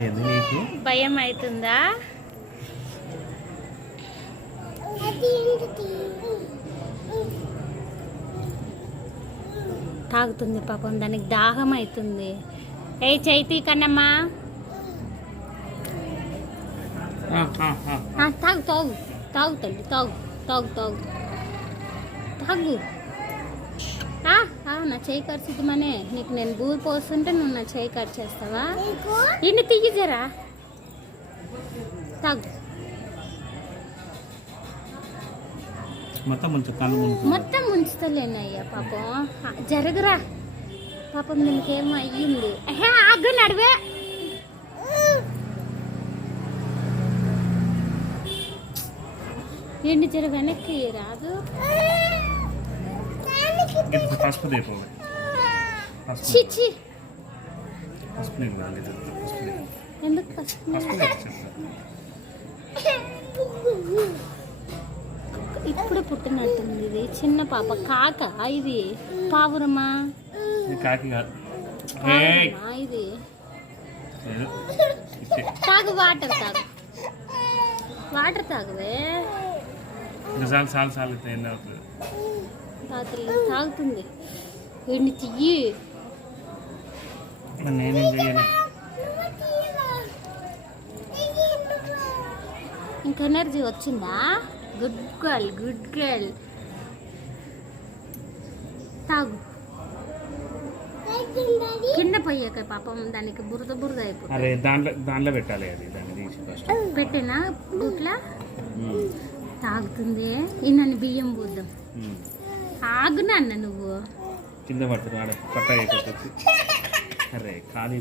భయం అవుతుందా? తాగుతుంది పాపం, దానికి దాహం అవుతుంది. ఏ చైతి కన్నమ్మా, తాగు తాగు తాగు తల్లి, తాగు తాగు తాగు తాగు. నా చేయి కరిచిద్దామనే నీకు నేను బూరు పోస్తుంటే నువ్వు నా చేయి కట్ చేస్తావా? ఇన్ని తియ్యి జరా, తాగు. మొత్తం ముంచుతలేనయ్యా పాపం, జరగరా పాపం, దీనికేమో అయ్యింది. ఆగు నడివే. ఏంటి జర వెనక్కి రాదు. చిచి ఎందుకు ఇప్పుడు పుట్టినట్టుంది. ఇది చిన్న పాప, కాక ఇది పావురమా? ఇది తాగు, వాటర్ తాగు, వాటర్ తాగువే. తాగుతుంది. వీడిని తియ్యి. ఇంక ఎనర్జీ వచ్చిందా? Good girl, good girl. తాగు. కింద పోయాక పాపం దానికి బురద బురద అయిపోతుంది. దాంట్లో పెట్టాలి, అది పెట్టినా గుట్లా తాగుతుంది. నన్ను బియ్యం పూద్దాం. ఆగు నాన్న, నువ్వు కింద పడుతున్నాడు. పట్ట అరే ఖాళీ